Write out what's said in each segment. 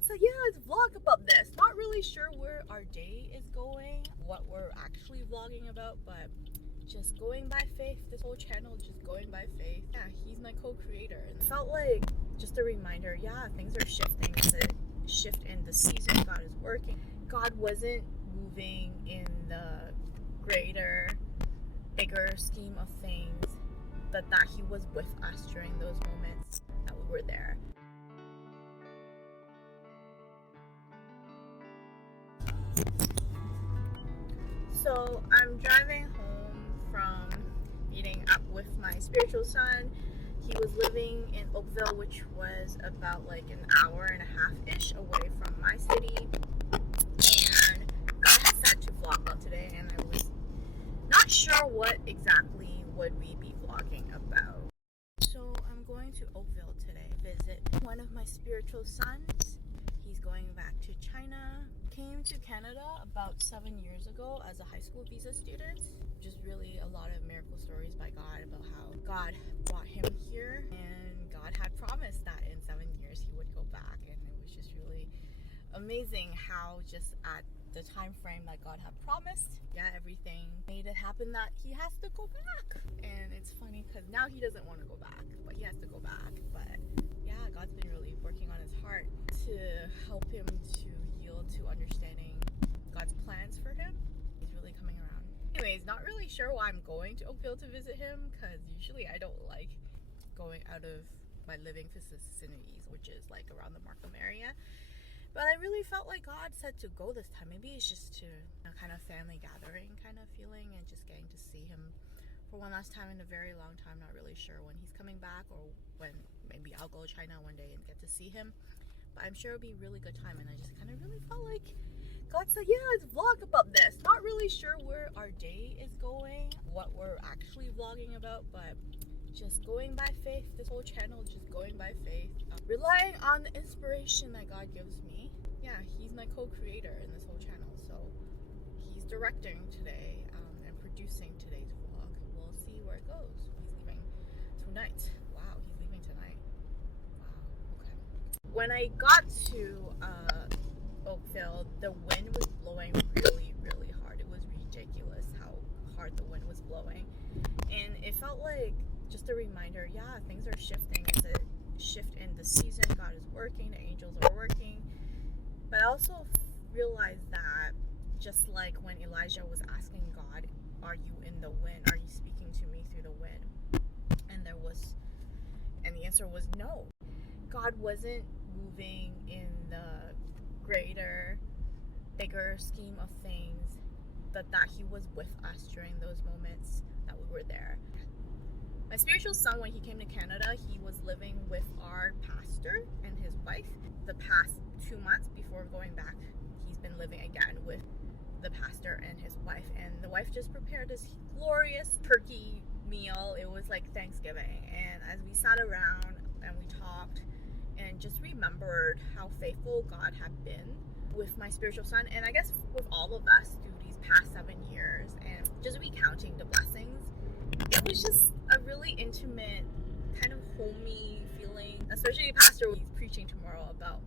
God said, yeah, let's vlog about this. Not really sure where our day is going, what we're actually vlogging about, but just going by faith. This whole channel just going by faith. Yeah, he's my co-creator. And it felt like just a reminder, yeah, things are shifting. It's a shift in the season. God is working. God wasn't moving in the greater, bigger scheme of things, but that he was with us during those moments that we were there. So I'm driving home from meeting up with my spiritual son. He was living in Oakville, which was about like an hour and a half-ish away from my city. And God had said to vlog about today, and I was not sure what exactly would we be vlogging about. So I'm going to Oakville today to visit one of my spiritual sons. He's going back to China. Came to Canada about 7 years ago as a high school visa student. Just really a lot of miracle stories by God about how God brought him here, and God had promised that in 7 years he would go back, and it was just really amazing how just at the time frame that God had promised, everything made it happen that he has to go back. And it's funny because now he doesn't want to go back, but he has to go back. But yeah, God's been really working on his heart to help him to yield to understanding God's plans for him. He's really coming around. Anyways, not really sure why I'm going to Oakville to visit him, because usually I don't like going out of my living vicinities, which is like around the Markham area. But I really felt like God said to go this time. Maybe it's just to kind of family gathering kind of feeling, and just getting to see him for one last time in a very long time. Not really sure when he's coming back, or when maybe I'll go to China one day and get to see him. But I'm sure it'll be a really good time, and I just kind of really felt like God said, yeah, let's vlog about this. Not really sure where our day is going, what we're actually vlogging about, but just going by faith. This whole channel just going by faith, relying on the inspiration that God gives me. Yeah, he's my co-creator in this whole channel, so he's directing today and producing today's vlog. We'll see where it goes. He's leaving tonight. Wow, he's leaving tonight. Wow, okay. When I got to Oakville, the wind was blowing really, really hard. It was ridiculous how hard the wind was blowing, and it felt like just a reminder, yeah, things are shifting. It's a shift in the season. God is working, the angels are working. But I also realized that just like when Elijah was asking God, are you in the wind? Are you speaking to me through the wind? And the answer was no. God wasn't moving in the greater, bigger scheme of things, but that he was with us during those moments that we were there. My spiritual son, when he came to Canada, he was living with our pastor and his wife. The past 2 months before going back, he's been living again with the pastor and his wife. And the wife just prepared this glorious turkey meal. It was like Thanksgiving. And as we sat around and we talked and just remembered how faithful God had been with my spiritual son, and I guess with all of us through these past 7 years, and just recounting the blessings, it was just a really intimate, kind of homey feeling. Especially the pastor, he's preaching tomorrow about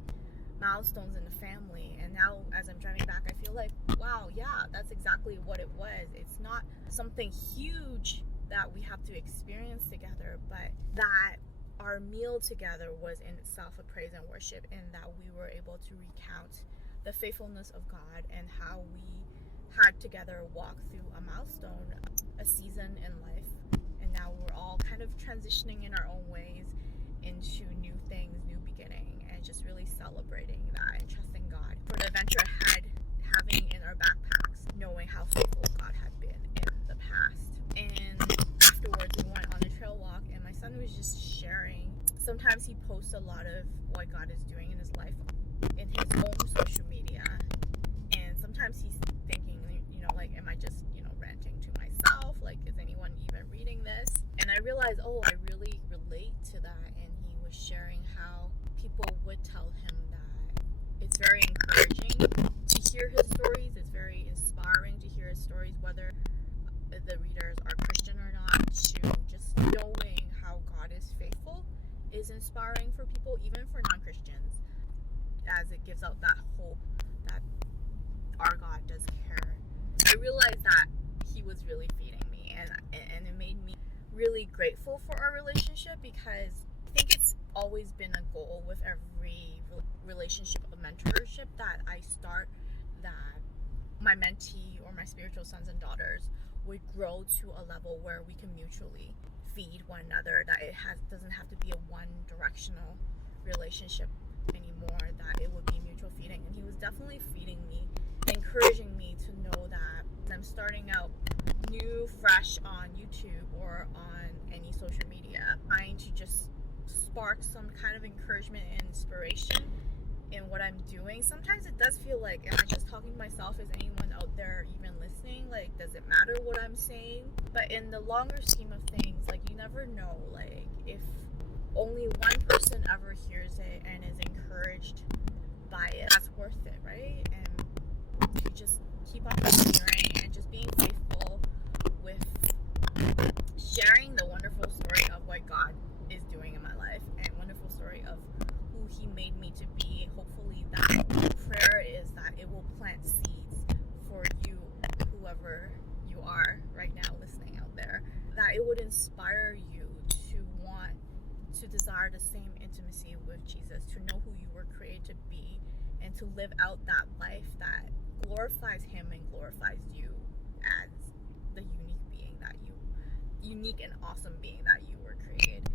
milestones in the family, and now as I'm driving back, I feel like, wow, yeah, that's exactly what it was. It's not something huge that we have to experience together, but that our meal together was in itself a praise and worship, and that we were able to recount the faithfulness of God and how we had together walk through a milestone, a season in life. And now we're all kind of transitioning in our own ways into new things, new beginning, and just really celebrating that and trusting God for the adventure ahead, having in our backpacks, knowing how faithful God had been in the past. And afterwards, we went on a trail walk, and my son was just sharing. Sometimes he posts a lot of what God is doing in his life in his own social media, and sometimes he's thinking, like, am I just, ranting to myself? Like, is anyone even reading this? And I realized, I really relate to that. And he was sharing how people would tell him that it's very encouraging to hear his stories. It's very inspiring to hear his stories, whether the readers are Christian or not, to just knowing how God is faithful is inspiring for people, even for non-Christians. as it gives out that hope that our God does care. I realized that he was really feeding me, and it made me really grateful for our relationship, because I think it's always been a goal with every relationship of mentorship that I start, that my mentee or my spiritual sons and daughters would grow to a level where we can mutually feed one another, that it doesn't have to be a one-directional relationship anymore, that it would be mutual feeding. And he was definitely feeding me, encouraging me to know that I'm starting out new, fresh on YouTube or on any social media, trying to just spark some kind of encouragement and inspiration in what I'm doing. Sometimes it does feel like, am I just talking to myself? Is anyone out there even listening? Like, does it matter what I'm saying? But in the longer scheme of things, like, you never know, like, if only one person ever hears it and is encouraged by it, that's worth it, right? And you just keep on sharing and just being faithful with sharing the wonderful story of what God is doing in my life, and wonderful story of who he made me to be. Hopefully that prayer is that it will plant seeds for you, whoever you are right now listening out there, that it would inspire you to want to desire the same intimacy with Jesus, to know who you were created to be, and to live out that life that glorifies him and glorifies you as the unique and awesome being that you were created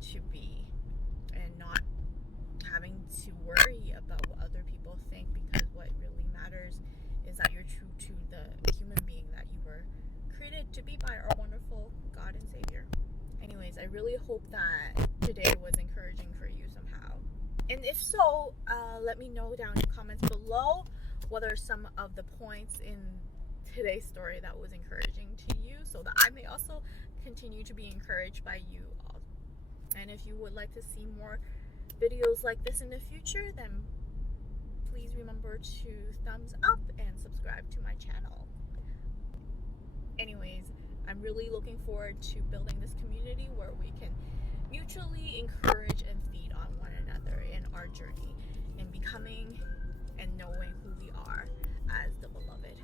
to be, and not having to worry about what other people think, because what really matters is that you're true to the human being that you were created to be by our wonderful God and Savior. Anyways, I really hope that today was encouraging for you somehow. And if so, let me know down in the comments below what are some of the points in today's story that was encouraging to you, so that I may also continue to be encouraged by you all. And if you would like to see more videos like this in the future, then please remember to thumbs up and subscribe to my channel. Anyways, I'm really looking forward to building this community where we can mutually encourage and feed on one another in our journey in becoming and knowing who we are as the beloved.